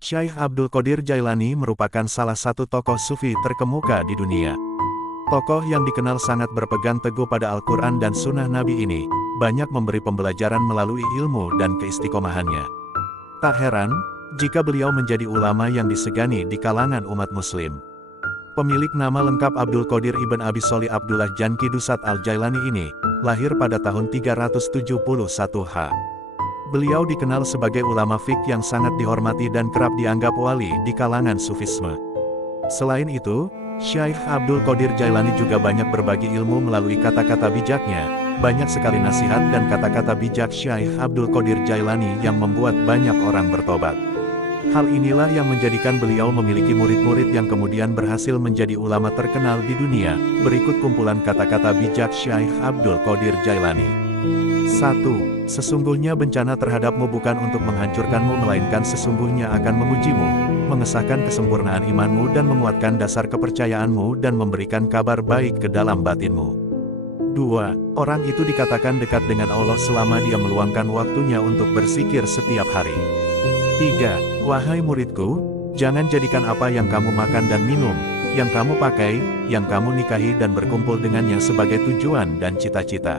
Syekh Abdul Qadir Jailani merupakan salah satu tokoh sufi terkemuka di dunia. Tokoh yang dikenal sangat berpegang teguh pada Al-Quran dan Sunnah Nabi ini, banyak memberi pembelajaran melalui ilmu dan keistiqomahannya. Tak heran, jika beliau menjadi ulama yang disegani di kalangan umat muslim. Pemilik nama lengkap Abdul Qadir Ibn Abi Sholih Abdullah Janki Dusat Al-Jailani ini, lahir pada tahun 371 H. Beliau dikenal sebagai ulama fiqh yang sangat dihormati dan kerap dianggap wali di kalangan sufisme. Selain itu, Syekh Abdul Qadir Jailani juga banyak berbagi ilmu melalui kata-kata bijaknya. Banyak sekali nasihat dan kata-kata bijak Syekh Abdul Qadir Jailani yang membuat banyak orang bertobat. Hal inilah yang menjadikan beliau memiliki murid-murid yang kemudian berhasil menjadi ulama terkenal di dunia. Berikut kumpulan kata-kata bijak Syekh Abdul Qadir Jailani. 1. Sesungguhnya bencana terhadapmu bukan untuk menghancurkanmu melainkan sesungguhnya akan mengujimu, mengesahkan kesempurnaan imanmu dan menguatkan dasar kepercayaanmu dan memberikan kabar baik ke dalam batinmu. 2. Orang itu dikatakan dekat dengan Allah selama dia meluangkan waktunya untuk berzikir setiap hari. 3. Wahai muridku, jangan jadikan apa yang kamu makan dan minum, yang kamu pakai, yang kamu nikahi dan berkumpul dengannya sebagai tujuan dan cita-cita.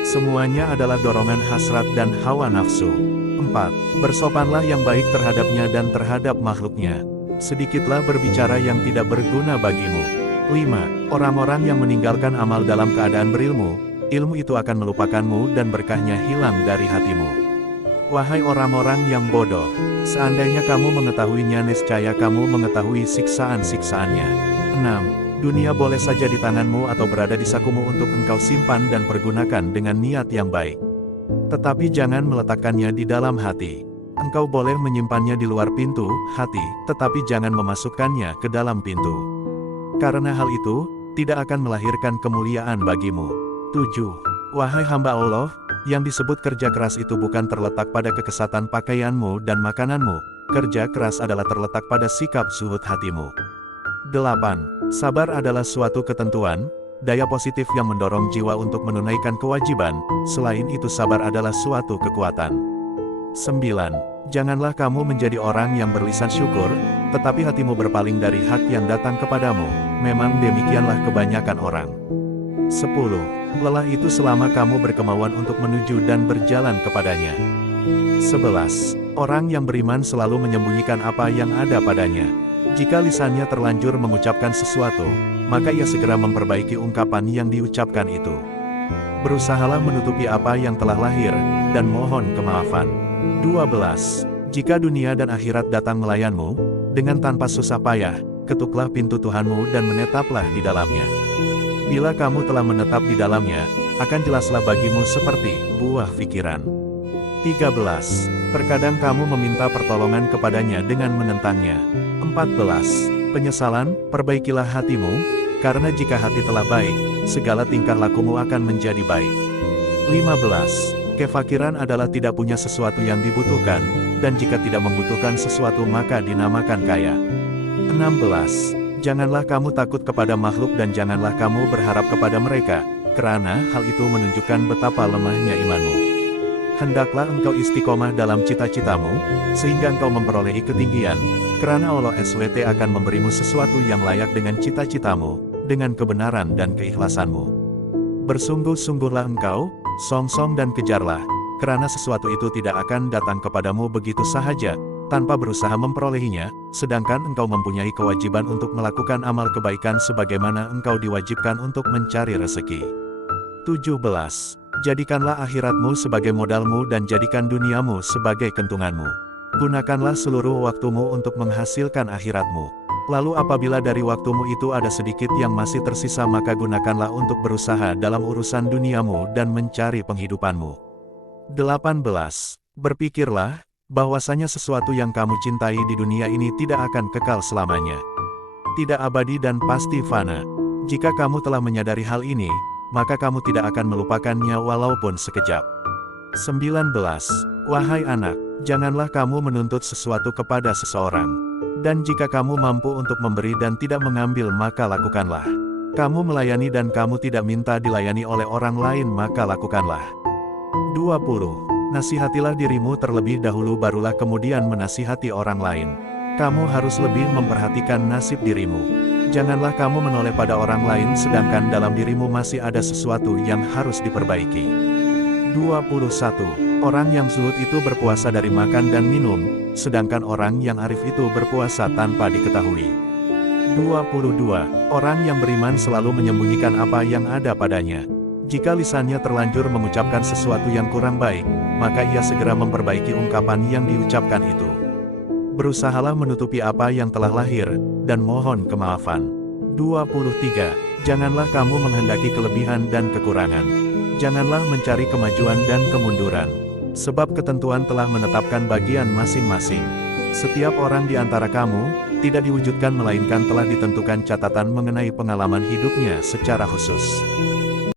Semuanya adalah dorongan hasrat dan hawa nafsu. 4. Bersopanlah yang baik terhadapnya dan terhadap makhluknya. Sedikitlah berbicara yang tidak berguna bagimu. 5. Orang-orang yang meninggalkan amal dalam keadaan berilmu, ilmu itu akan melupakanmu dan berkahnya hilang dari hatimu. Wahai orang-orang yang bodoh, seandainya kamu mengetahuinya niscaya kamu mengetahui siksaan-siksaannya. 6. Dunia boleh saja di tanganmu atau berada di sakumu untuk engkau simpan dan pergunakan dengan niat yang baik. Tetapi jangan meletakkannya di dalam hati. Engkau boleh menyimpannya di luar pintu, hati, tetapi jangan memasukkannya ke dalam pintu. Karena hal itu, tidak akan melahirkan kemuliaan bagimu. 7. Wahai hamba Allah, yang disebut kerja keras itu bukan terletak pada kekesatan pakaianmu dan makananmu. Kerja keras adalah terletak pada sikap zuhud hatimu. 8. Sabar adalah suatu ketentuan, daya positif yang mendorong jiwa untuk menunaikan kewajiban, selain itu sabar adalah suatu kekuatan. 9. Janganlah kamu menjadi orang yang berlisan syukur, tetapi hatimu berpaling dari hak yang datang kepadamu, memang demikianlah kebanyakan orang. 10. Lelah itu selama kamu berkemauan untuk menuju dan berjalan kepadanya. 11. Orang yang beriman selalu menyembunyikan apa yang ada padanya. Jika lisannya terlanjur mengucapkan sesuatu, maka ia segera memperbaiki ungkapan yang diucapkan itu. Berusahalah menutupi apa yang telah lahir, dan mohon kemaafan. 12. Jika dunia dan akhirat datang melayanmu, dengan tanpa susah payah, ketuklah pintu Tuhanmu dan menetaplah di dalamnya. Bila kamu telah menetap di dalamnya, akan jelaslah bagimu seperti buah pikiran. 13. Terkadang kamu meminta pertolongan kepadanya dengan menentangnya. 14. Penyesalan, perbaikilah hatimu, karena jika hati telah baik, segala tingkah lakumu akan menjadi baik. 15. Kefakiran adalah tidak punya sesuatu yang dibutuhkan, dan jika tidak membutuhkan sesuatu maka dinamakan kaya. 16. Janganlah kamu takut kepada makhluk dan janganlah kamu berharap kepada mereka, karena hal itu menunjukkan betapa lemahnya imanmu. Hendaklah engkau istiqomah dalam cita-citamu, sehingga engkau memperolehi ketinggian, karena Allah SWT akan memberimu sesuatu yang layak dengan cita-citamu, dengan kebenaran dan keikhlasanmu. Bersungguh-sungguhlah engkau, song-song dan kejarlah, karena sesuatu itu tidak akan datang kepadamu begitu sahaja, tanpa berusaha memperolehinya, sedangkan engkau mempunyai kewajiban untuk melakukan amal kebaikan sebagaimana engkau diwajibkan untuk mencari rezeki. 17. Jadikanlah akhiratmu sebagai modalmu dan jadikan duniamu sebagai kentunganmu. Gunakanlah seluruh waktumu untuk menghasilkan akhiratmu. Lalu apabila dari waktumu itu ada sedikit yang masih tersisa maka gunakanlah untuk berusaha dalam urusan duniamu dan mencari penghidupanmu. 18. Berpikirlah, bahwasanya sesuatu yang kamu cintai di dunia ini tidak akan kekal selamanya. Tidak abadi dan pasti fana. Jika kamu telah menyadari hal ini, maka kamu tidak akan melupakannya walaupun sekejap. 19. Wahai anak, janganlah kamu menuntut sesuatu kepada seseorang. Dan jika kamu mampu untuk memberi dan tidak mengambil maka lakukanlah. Kamu melayani dan kamu tidak minta dilayani oleh orang lain maka lakukanlah. 20. Nasihatilah dirimu terlebih dahulu barulah kemudian menasihati orang lain. Kamu harus lebih memperhatikan nasib dirimu. Janganlah kamu menoleh pada orang lain sedangkan dalam dirimu masih ada sesuatu yang harus diperbaiki. 21. Orang yang zuhud itu berpuasa dari makan dan minum, sedangkan orang yang arif itu berpuasa tanpa diketahui. 22. Orang yang beriman selalu menyembunyikan apa yang ada padanya. Jika lisannya terlanjur mengucapkan sesuatu yang kurang baik, maka ia segera memperbaiki ungkapan yang diucapkan itu. Berusahalah menutupi apa yang telah lahir, dan mohon kemaafan. 23. Janganlah kamu menghendaki kelebihan dan kekurangan. Janganlah mencari kemajuan dan kemunduran. Sebab ketentuan telah menetapkan bagian masing-masing. Setiap orang di antara kamu, tidak diwujudkan melainkan telah ditentukan catatan mengenai pengalaman hidupnya secara khusus.